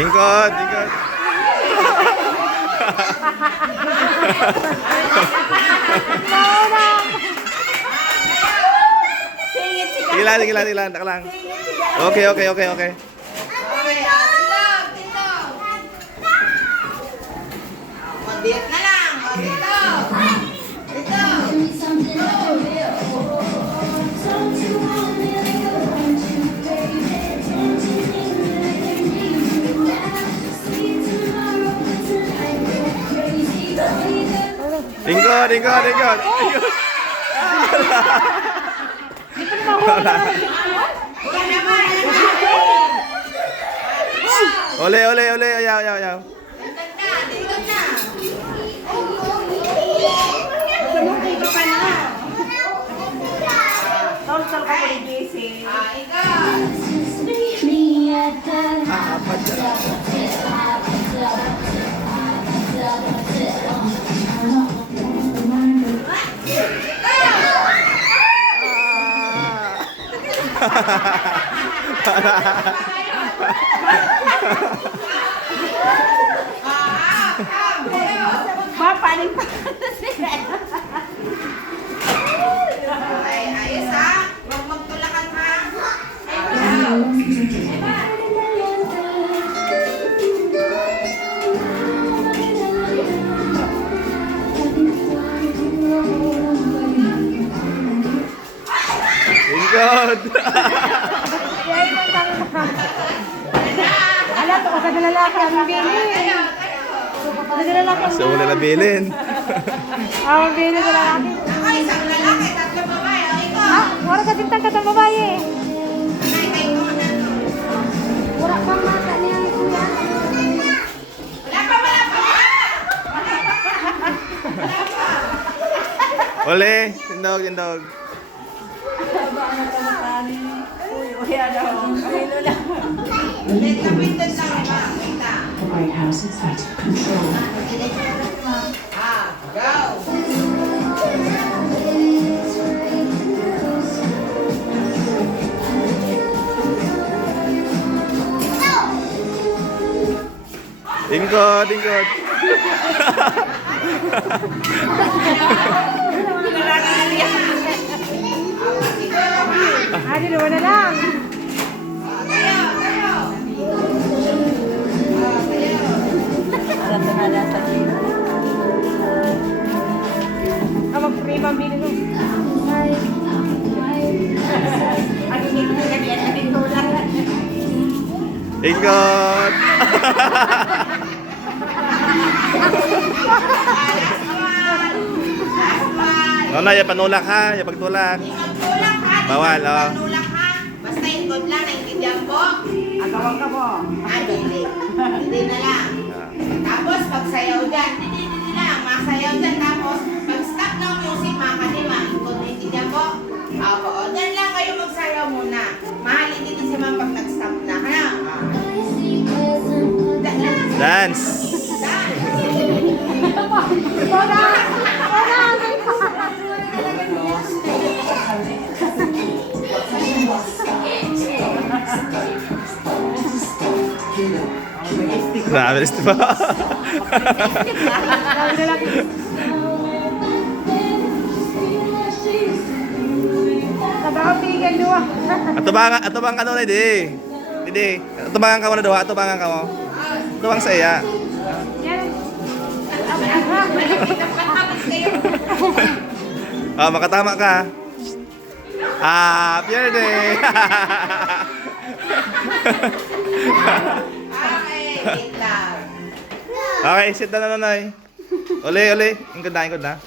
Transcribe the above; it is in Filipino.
Ingkod, ingkod. Sige lang, sige lang, sige lang. Okay, okay, okay, okay. Diet na lang. Dito. Dito. Ingkod, ingkod, ingkod. Ole, ole, ole, ayaw, ayaw, ayaw. Tolsal ka ulit, JC. Mapaling pa. Ay, ayos ha. Huwag magtulakan ha. Ingkod. Ala, ito ka na lalaki ang bili. So, wala na bilin. Ang bili sa lalaki. Ay, isang lalaki, tatlo babae. O, ikaw. Ah, wala ka tintang katang babae. Tay ko na to. Wala kang mata niya. Kuya. Wala pa, wala pa. Ole, tindog, tindog. Let na pindan lang ba? Kita. The White House is out of control. Ah, go. Ingkod, ingkod. Ah, dalawa na lang. Tayo, tayo. Ah, mag-frame ang bili mo. Ang hindi ko na yan. Ang hindi ko lang. Ingkod. Nono, ya panulak ha, ya pagtulak. Tulak ha. Bawal, oh. Tulak ha. Basta ikot lang, naintindihan ko. Agawang ka mo. Dili. Dili na lang. Tapos, pagsayaw dyan, dili lang. Masayaw dyan. Tapos, pag stop ng music, makalima. Ikot, naintindihan ko. Oo, dyan lang kayo magsayaw muna. Mahalin din si ma'am pag nag-stop na. Ha? Dyan lang. Dance. Grabe, di ba? Nagkakapigan doon. Ato bang ano na di? Hindi. Ato bang ka mo na daw, ato bang ka mo. Ato bang saya. Yan. Ah, makatama ka. Ah, pierde. Okay, wait lang. Okay, sit down na, Nonoy. Ole, ole. Ingkod na, ingkod na.